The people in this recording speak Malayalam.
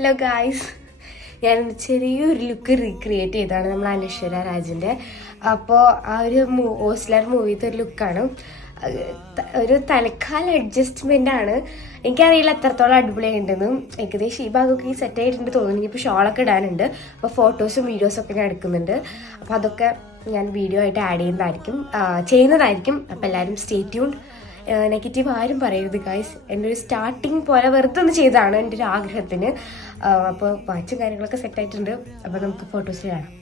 ഹലോ ഗായ്സ്, ഞാനൊന്ന് ചെറിയൊരു ലുക്ക് റീക്രിയേറ്റ് ചെയ്തതാണ് നമ്മൾ അനശ്വര രാജിൻ്റെ. അപ്പോൾ ആ ഒരു ഓസ്ലർ മൂവിത്തെ ഒരു ലുക്കാണ്. ഒരു തലക്കാല അഡ്ജസ്റ്റ്മെൻ്റ് ആണ്. എനിക്കറിയില്ല എത്രത്തോളം അടിപൊളിയായിട്ടുണ്ടെന്നും. ഏകദേശം ഈ ഭാഗമൊക്കെ സെറ്റ് ആയിട്ടുണ്ട് തോന്നുന്നു. ഇപ്പോൾ ഷോളൊക്കെ ഇടാനുണ്ട്. അപ്പോൾ ഫോട്ടോസും വീഡിയോസൊക്കെ ഞാൻ എടുക്കുന്നുണ്ട്. അപ്പോൾ അതൊക്കെ ഞാൻ വീഡിയോ ആയിട്ട് ആഡ് ചെയ്യുന്നതായിരിക്കും. അപ്പോൾ എല്ലാവരും സ്റ്റേ ട്യൂൺഡ്. നെഗറ്റീവ് ആരും പറയരുത് ഗൈസ്. എൻ്റെ ഒരു സ്റ്റാർട്ടിങ് പോലെ വെറുതെ ഒന്ന് ചെയ്തതാണ് എൻ്റെ ഒരു ആഗ്രഹത്തിന്. അപ്പോൾ വാച്ചും കാര്യങ്ങളൊക്കെ സെറ്റായിട്ടുണ്ട്. അപ്പോൾ നമുക്ക് ഫോട്ടോസ് കാണാം.